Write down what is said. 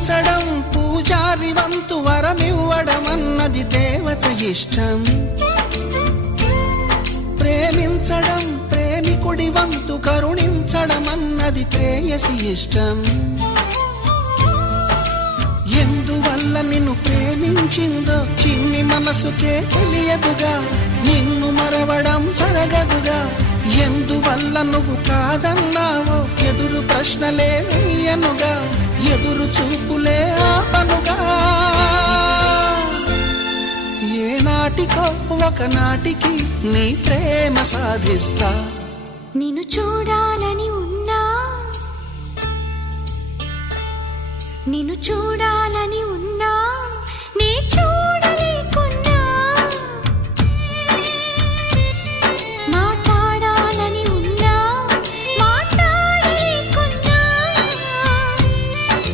పూజించడం పూజారి వంతు వరమివ్వడం అన్నది దేవత ఇష్టం. ప్రేమించడం ప్రేమికుడి వంతు కరుణించడం అన్నది ప్రేయసి ఇష్టం. ఎందువల్ల నిన్ను ప్రేమించిందో చిన్ని మనసుకే తెలియదుగా, నిన్ను మరవడం జరగదుగా. ఎందువల్ల నువ్వు కాదన్నావో ఎదురు ప్రశ్నలే వేయనుగా, ఎదురు చూపులే ఆపనుగా. ఏనాటికో ఒకనాటికి నీ ప్రేమ సాధిస్తా. నిన్ను చూడాలని ఉన్నా, నిన్ను చూడాలని ఉన్నా,